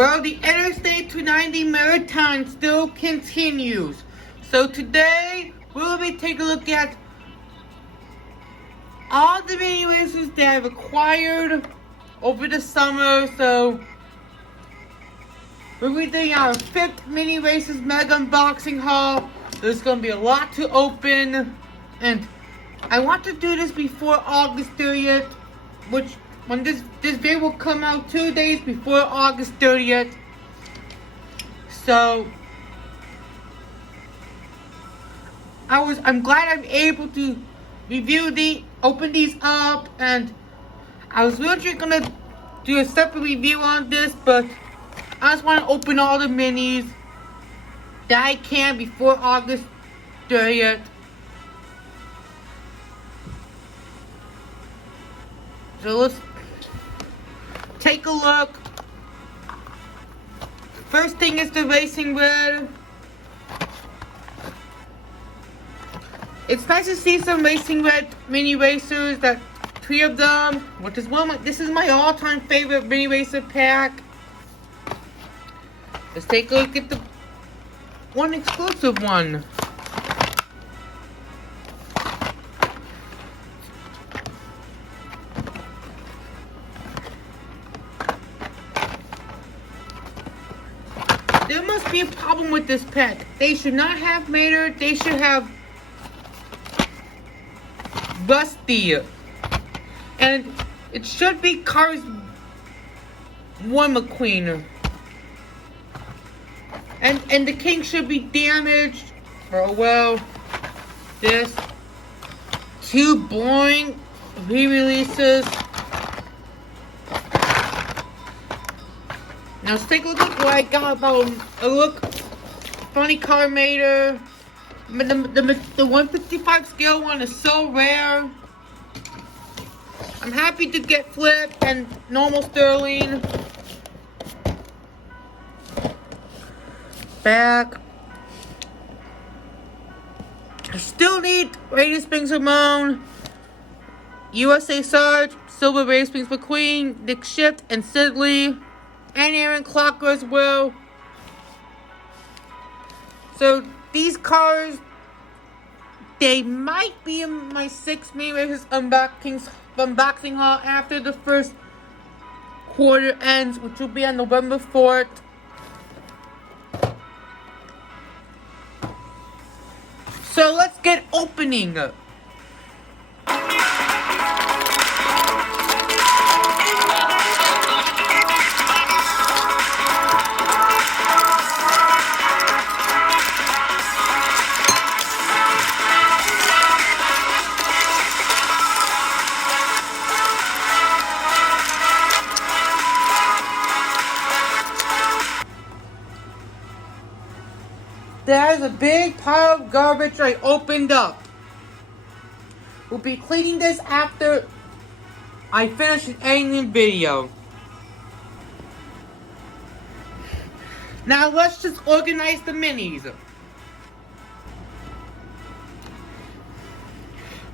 Well, the Interstate 290 Marathon still continues. So today, we'll be taking a look at all the mini races that I've acquired over the summer. So, we'll be doing our 5th mini races mega unboxing haul. There's going to be a lot to open. And I want to do this before August 30th, which when this video will come out 2 days before August 30th. So I'm glad I'm able to open these up, and I was literally gonna do a separate review on this, but I just want to open all the minis that I can before August 30th. So let's take a look. First thing is the Racing Red. It's nice to see some Racing Red mini racers. That 3 of them, which is this is my all-time favorite mini racer pack. Let's take a look at the one exclusive one. There must be a problem with this pack. They should not have Mater. They should have Rust-Eze. And it should be Cars 1 McQueen. And the King should be damaged. Oh well. This 2 boring re-releases. Now let's take a look at what I got about a look. Funny car Mater. The 155 scale one is so rare. I'm happy to get Flip and normal Sterling. Back. I still need Radiant Springs Ramone, USA Sarge, Silver Radiant Springs McQueen, Nick Shift, and Sidley. And Aaron Clocker as well. So these cars, they might be in my 6 mini races unboxing haul after the first quarter ends, which will be on November 4th. So let's get opening. There's a big pile of garbage I opened up. We'll be cleaning this after I finish editing the video. Now let's just organize the minis.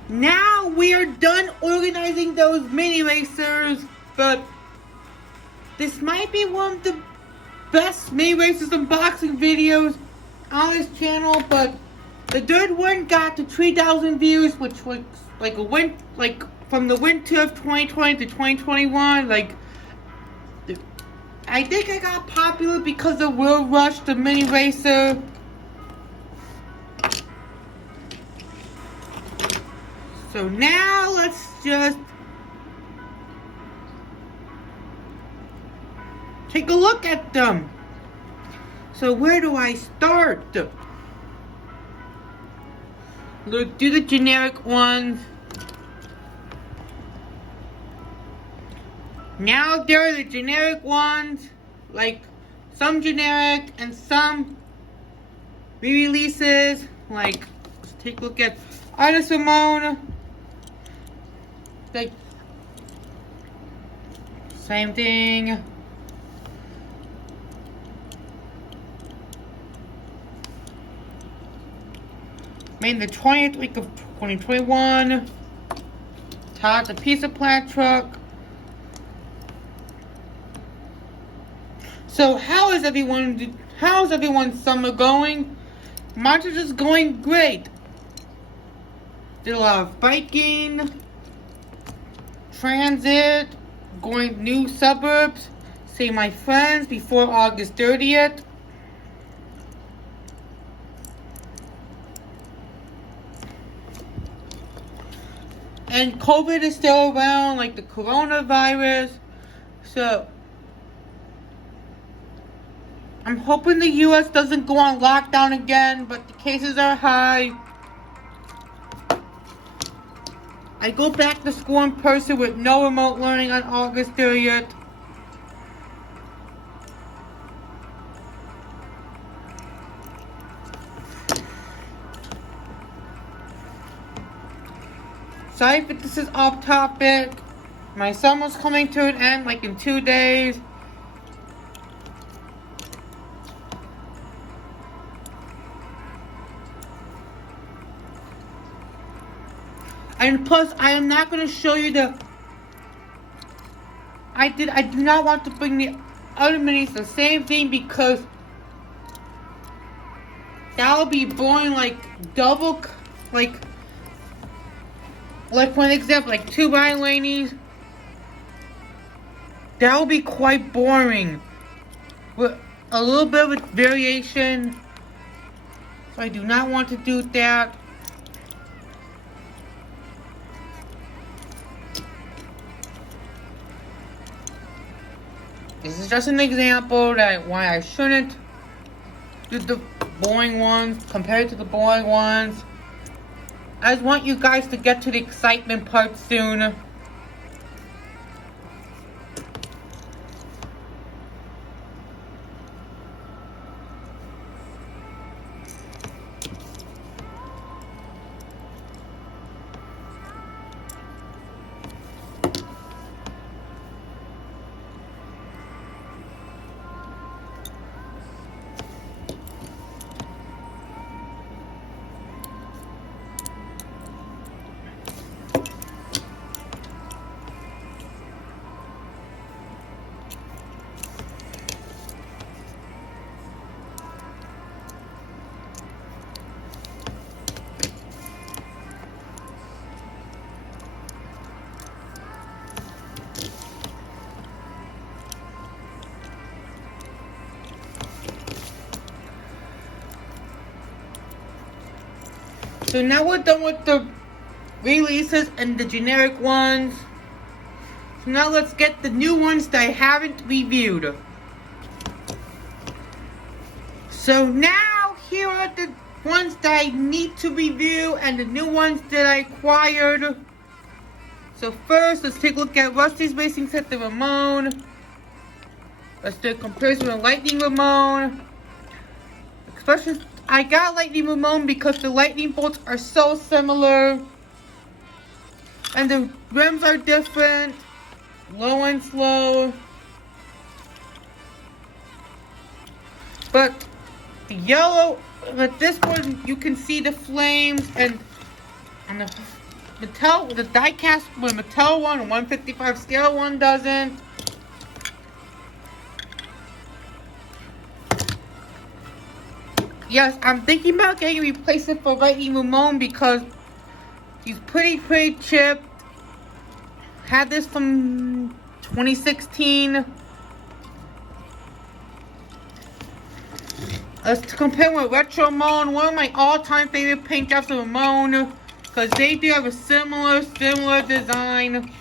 Now we are done organizing those mini racers, but this might be one of the best mini racers unboxing videos on this channel, but the third one got to 3,000 views, which was like a win, like from the winter of 2020 to 2021. Like, I think I got popular because of Will Rush, the mini racer. So now let's just take a look at them. So where do I start? Look, do the generic ones. Now there are the generic ones, like some generic and some re-releases. Like, let's take a look at Artist Ramone. Like, same thing. Made in the 20th week of 2021. Todd the Pizza Plant Truck. So how's everyone's summer going? Mine's is just going great. Did a lot of biking, transit, going to new suburbs, see my friends before August 30th. And COVID is still around, like the coronavirus. So I'm hoping the US doesn't go on lockdown again, but the cases are high. I go back to school in person with no remote learning on August 30th. Sorry if this is off topic. My summer's coming to an end like in 2 days. And plus, I am not going to show you I do not want to bring the other minis the same thing because that would be boring like double, like for an example, like 2 by Laney's. That would be quite boring. With a little bit of a variation. So I do not want to do that. This is just an example that why I shouldn't do the boring ones compared to the boring ones. I just want you guys to get to the excitement part soon. So now we're done with the releases and the generic ones. So now let's get the new ones that I haven't reviewed. So now here are the ones that I need to review and the new ones that I acquired. So first, let's take a look at Rusty's Racing Set, the Ramone. Let's do a comparison with Lightning Ramone. Especially, I got Lightning Ramone because the lightning bolts are so similar. And the rims are different. Low and slow. But the yellow, but this one, you can see the flames and the Mattel, the die-cast one, Mattel one, 155 scale one doesn't. Yes, I'm thinking about getting a replacement for Lightning Ramone because he's pretty chipped. Had this from 2016. Let's compare with Retro Ramone, one of my all-time favorite paint jobs of Ramone, because they do have a similar design,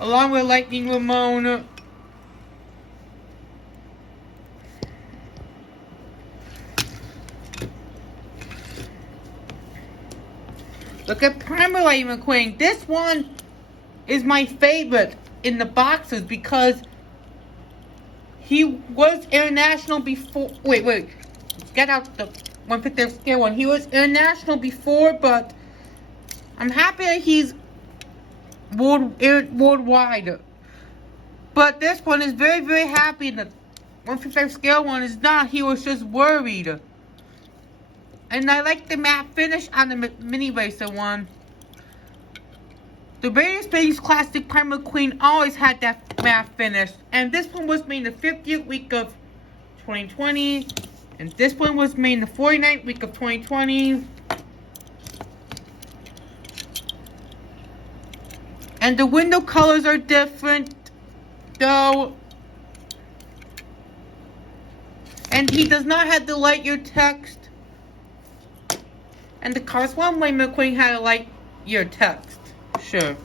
along with Lightning Ramone. Look at Primer Lightning McQueen. This one is my favorite in the boxes because he was international before. Wait. Get out the 150 scale one. He was international before, but I'm happy that he's worldwide. But this one is very happy. The 155 scale one is not. He was just worried. And I like the matte finish on the Mini Racer one. The Radiant Space Classic Primer McQueen always had that matte finish. And this one was made in the 50th week of 2020. And this one was made in the 49th week of 2020. And the window colors are different, though. And he does not have the light year text. And the corresponding way McQueen had a light year text. Sure.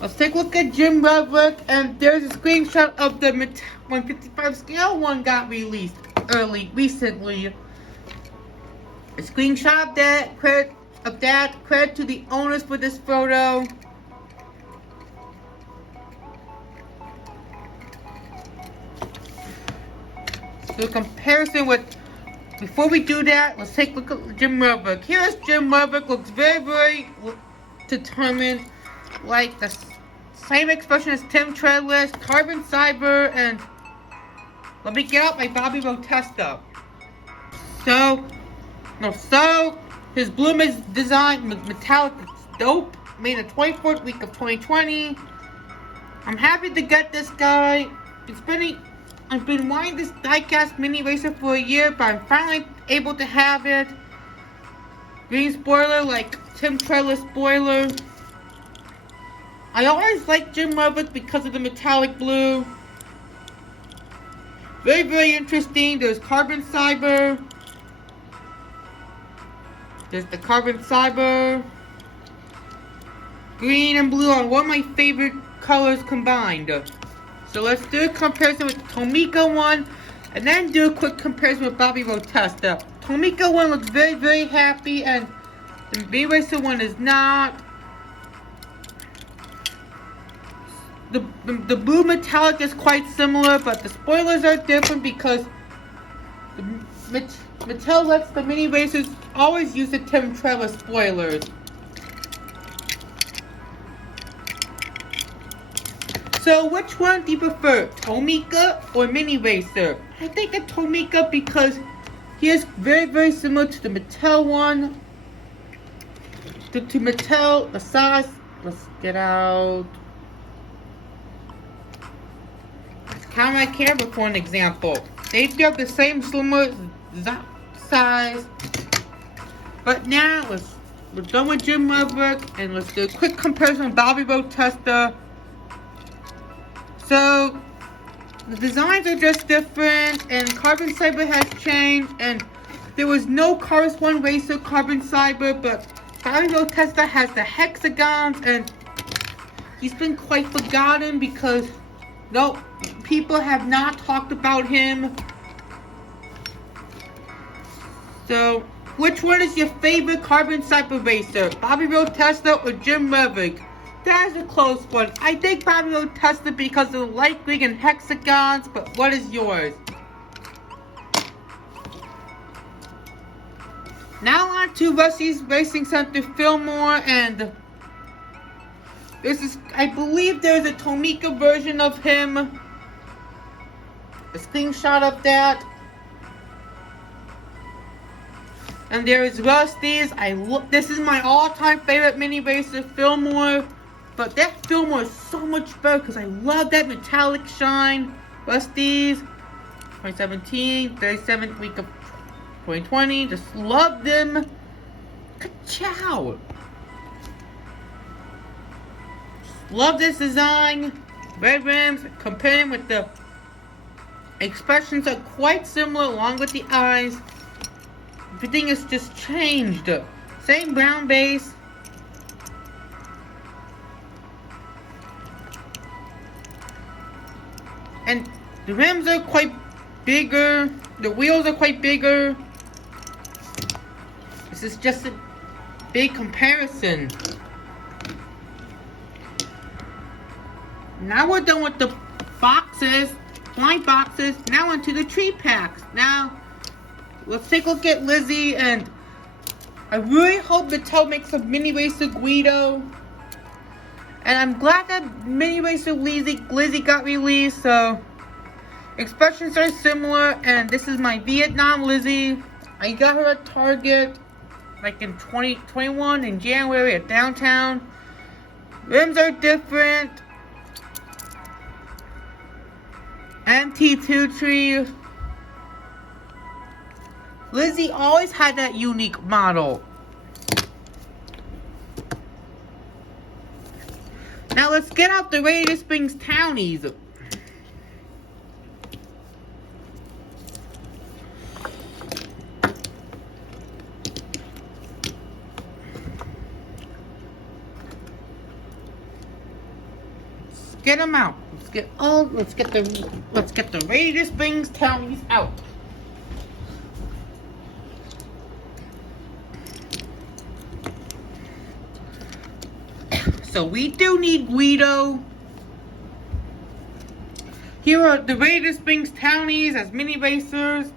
Let's take a look at Jim Reverick, and there's a screenshot of the 155 scale one got released recently. A screenshot of that, credit to the owners for this photo. So comparison with, before we do that, let's take a look at Jim Reverick. Here's Jim Reverick, looks very determined, like the same expression as Tim Treadless, Carbon Cyber, and Let Me Get Out by Bobby Rotesta. So his bloom is designed metallic, dope, made in the 24th week of 2020. I'm happy to get this guy. I've been wanting this diecast mini racer for a year, but I'm finally able to have it. Green spoiler, like Tim Treadless spoiler. I always liked Jim Reverick because of the metallic blue. Very interesting. There's Carbon Cyber. There's the Carbon Cyber. Green and blue are one of my favorite colors combined. So let's do a comparison with the Tomika one, and then do a quick comparison with Bobby Rotesta. Tomika one looks very happy, and the Mini Racer one is not. The blue metallic is quite similar, but the spoilers are different because Mattel lets the Mini Racers always use the Tim Treadless spoilers. So which one do you prefer, Tomika or Mini Racer? I think a Tomika because he is very similar to the Mattel one. To Mattel, the size, let's get out. Let's count my camera for an example. They do have the same similar size. But now, we're done with Jim Reverick, and let's do a quick comparison with Bobby Rotesta. So, the designs are just different, and Carbon Cyber has changed, and there was no Cars 1 Racer Carbon Cyber, but Bobby Rotesta has the hexagons, and he's been quite forgotten because people have not talked about him. So, which one is your favorite Carbon Cyber Racer? Bobby Rotesta or Jim Reverick? That is a close one. I think Bobby Rotesta because of the light green and hexagons, but what is yours? Now on to Rust-Eze Racing Center Fillmore, and this is, I believe there's a Tomika version of him. A screenshot of that. And there is Rust-Eze. This is my all-time favorite mini racer, Fillmore. But that Fillmore is so much better because I love that metallic shine. Rust-Eze, 2017, 37th week of 2020. Just love them. Ka-chow. Love this design. Red rims, comparing with the expressions are quite similar along with the eyes. Everything is just changed. Same brown base. And the rims are quite bigger. The wheels are quite bigger. This is just a big comparison. Now we're done with the boxes, blind boxes. Now onto the tree packs. Now, let's take a look at Lizzie, and I really hope Mattel makes a Mini Racer Guido. And I'm glad that Mini Racer Lizzie got released, so expressions are similar, and this is my Vietnam Lizzie. I got her at Target, like in 2021 in January at downtown. Rims are different. MT2 tree. Lizzie always had that unique model. Now let's get out the Radiator Springs Townies. Get them out. Let's get the Radiator Springs Townies out. So we do need Guido. Here are the Radiator Springs Townies as mini racers.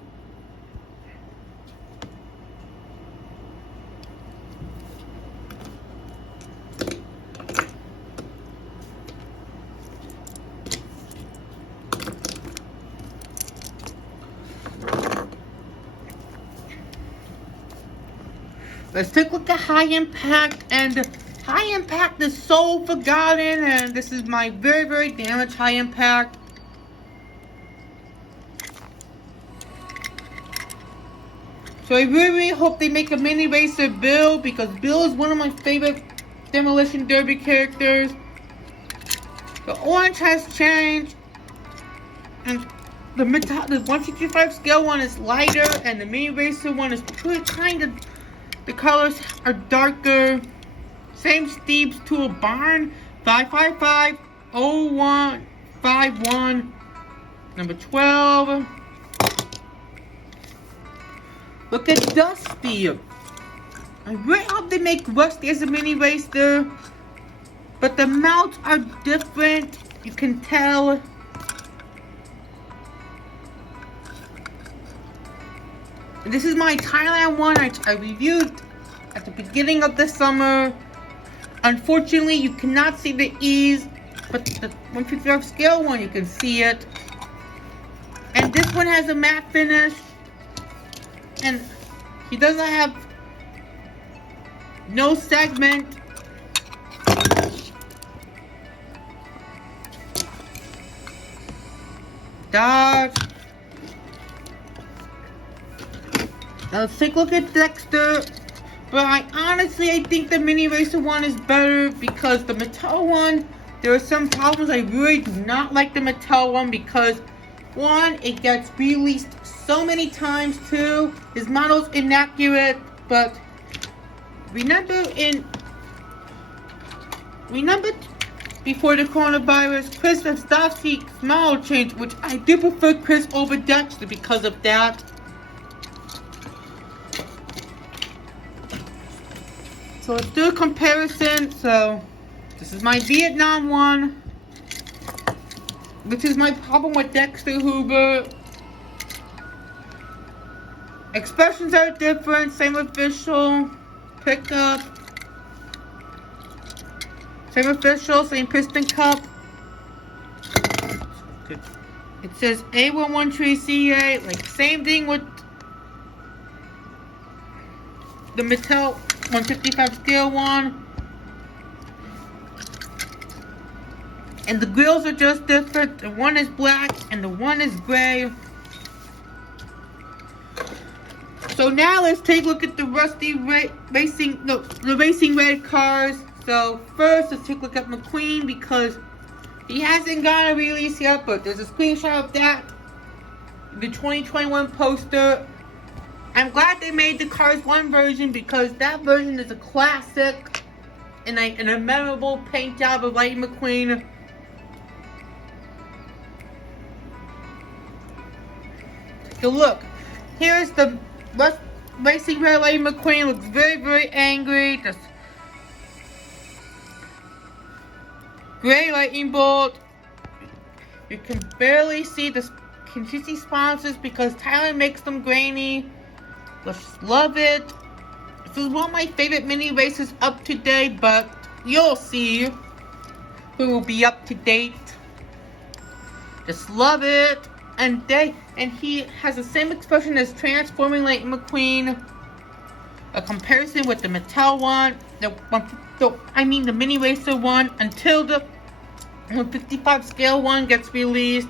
Let's take a look at High Impact, and High Impact is so forgotten, and this is my very, very damaged High Impact. So I really, really hope they make a mini racer Bill, because Bill is one of my favorite Demolition Derby characters. The orange has changed, and the 165 scale one is lighter, and the mini racer one is pretty kind of. The colors are darker. Same Steve's Tool Barn. 555-0151. Number 12. Look at Dusty. I really hope they make Rusty as a mini racer. But the mounts are different. You can tell. This is my Thailand one I reviewed at the beginning of the summer. Unfortunately, you cannot see the E's, but the 155 scale one, you can see it. And this one has a matte finish. And he doesn't have no segment. Dodge. Now let's take a look at Dexter. But I think the mini racer one is better, because the Mattel one, there are some problems. I really do not like the Mattel one because, one, it gets released so many times. Two, his model's inaccurate. But remember before the coronavirus, Chris Stofsky's model change, which I do prefer Chris over Dexter because of that. So let's do a comparison. So this is my Vietnam one, which is my problem with Dexter Hoover. Expressions are different. Same official pickup. Same official, same piston cup. It says A113CA. Like same thing with the Mattel 155 scale one. And the grills are just different. The one is black and the one is gray. So now let's take a look at the racing red cars. So first, let's take a look at McQueen, because he hasn't got a release yet, but there's a screenshot of that. The 2021 poster. I'm glad they made the Cars 1 version, because that version is a classic and a memorable paint job of Lightning McQueen. So look, here's the Racing Red Lightning McQueen. Looks very, very angry. Just gray lightning bolt. You can barely see the consistency sponsors because Thailand makes them grainy. Just love it. This is one of my favorite mini races up to date, but you'll see who will be up to date. Just love it. And he has the same expression as Transforming Lightning McQueen. A comparison with the Mattel one, the mini racer one, until the 155 scale one gets released.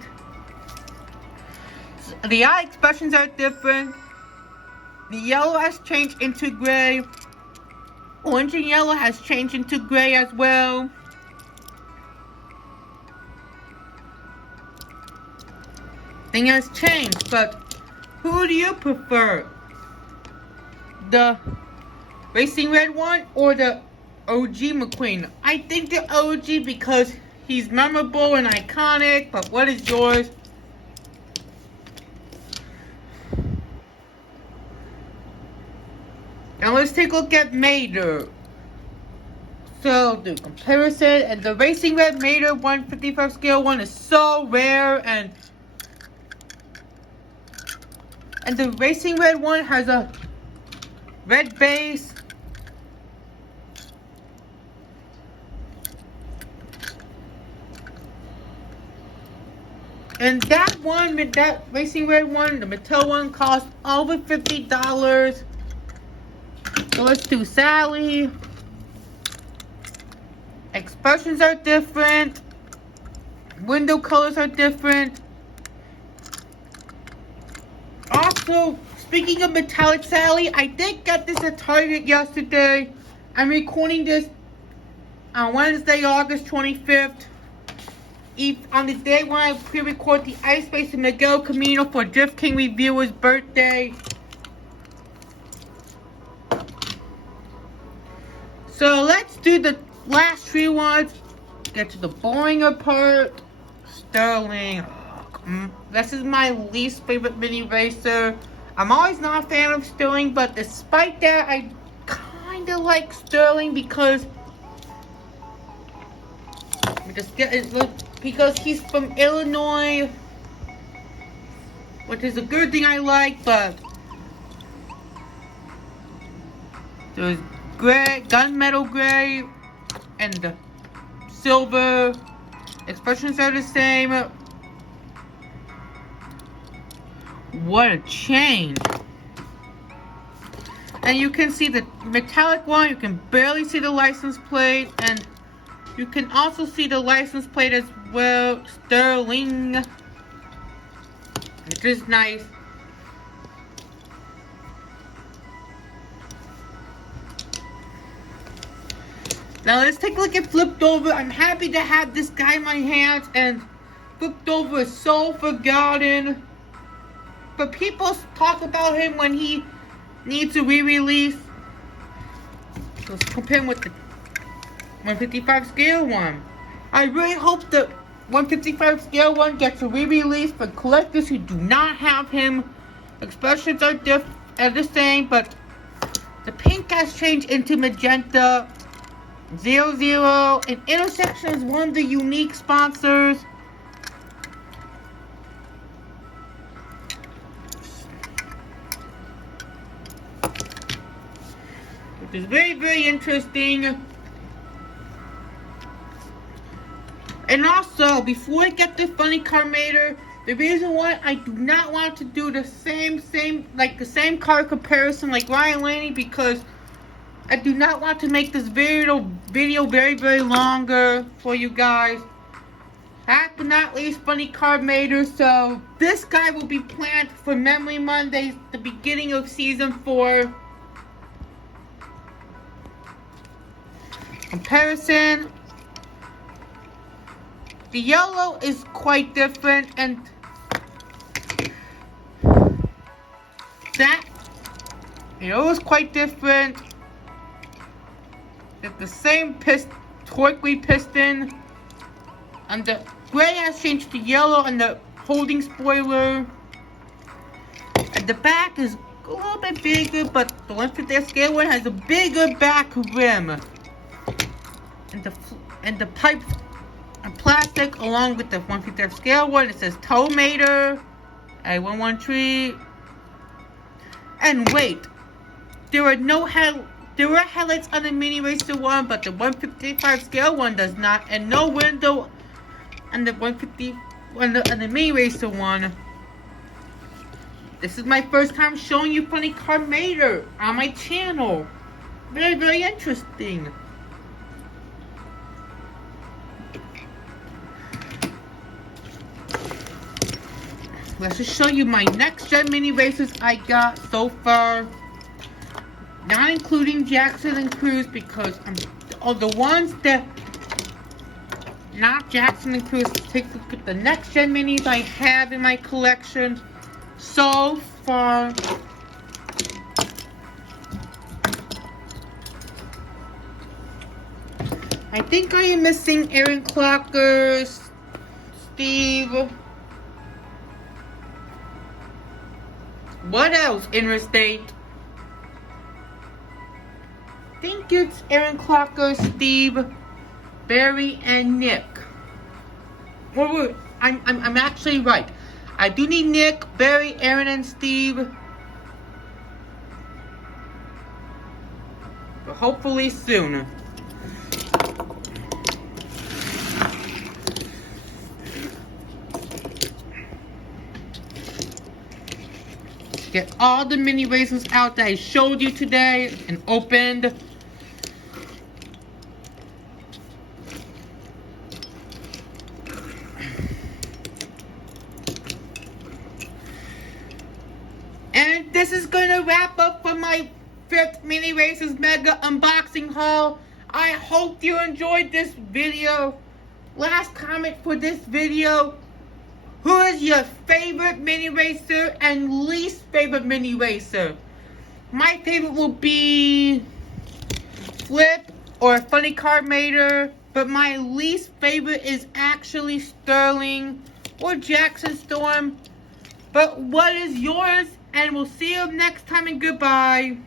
The eye expressions are different. The yellow has changed into gray. Orange and yellow has changed into gray as well. Thing has changed, but who do you prefer? The Racing Red one or the OG McQueen? I think the OG because he's memorable and iconic, but what is yours? Now let's take a look at Mater. So the comparison, and the Racing Red Mater 155 scale one is so rare, and the Racing Red one has a red base. And that one, that Racing Red one, the Mattel one, costs over $50. So let's do Sally. Expressions are different. Window colors are different. Also, speaking of metallic Sally, I did get this at Target yesterday. I'm recording this on Wednesday, August 25th. On the day when I pre-record the Ice Space and Miguel Camino for Drift King Reviewer's birthday. So let's do the last three ones. Get to the boring part. Sterling. This is my least favorite mini racer. I'm always not a fan of Sterling, but despite that, I kind of like Sterling because he's from Illinois, which is a good thing I like, but there's gray, gunmetal gray, and the silver. Expressions are the same. What a change. And you can see the metallic one, you can barely see the license plate, and you can also see the license plate as well, Sterling, which is nice. Now let's take a look at Flipped Over. I'm happy to have this guy in my hands, and Flipped Over is so forgotten. But people talk about him when he needs a re-release. Let's compare him with the 155 scale one. I really hope the 155 scale one gets a re-release for collectors who do not have him. Expressions are the same, but the pink has changed into magenta. 00, and Intersection is one of the unique sponsors. Which is very, very interesting. And also, before I get to Funny Car Mater, the reason why I do not want to do the same car comparison like Ryan Laney, because I do not want to make this video very, very longer for you guys. Last but not least, Funny Car Mater. So this guy will be planned for Memory Mondays, the beginning of season 4. Comparison. The yellow is quite different, and that yellow is quite different. It's the same torque piston, and the gray has changed to yellow, and the holding spoiler. And the back is a little bit bigger, but the 150 scale one has a bigger back rim. And the pipes are plastic, along with the 150 scale one. It says Tow Mater, A113. And wait, there were headlights on the Mini Racer one, but the 155 scale one does not, and no window on the 150 on the Mini Racer one. This is my first time showing you Funny Car Mater on my channel. Very, very interesting. let's just show you my next gen mini racers I got so far. Not including Jackson and Cruz because the ones that not Jackson and Cruz. Let's take a look at the next gen minis I have in my collection so far. I think I am missing Aaron Clocker, Steve. What else, Interstate? I think it's Aaron Clocker, Steve, Barry, and Nick. Wait, I'm actually right. I do need Nick, Barry, Aaron, and Steve. But hopefully soon. Get all the mini racers out that I showed you today and opened. And this is gonna wrap up for my 5th Mini Racers Mega Unboxing haul. I hope you enjoyed this video. Last comment for this video. Who is your favorite mini racer and least favorite mini racer? My favorite will be Flip or Funny Car Mater, but my least favorite is actually Sterling or Jackson Storm. But what is yours? And we'll see you next time, and goodbye.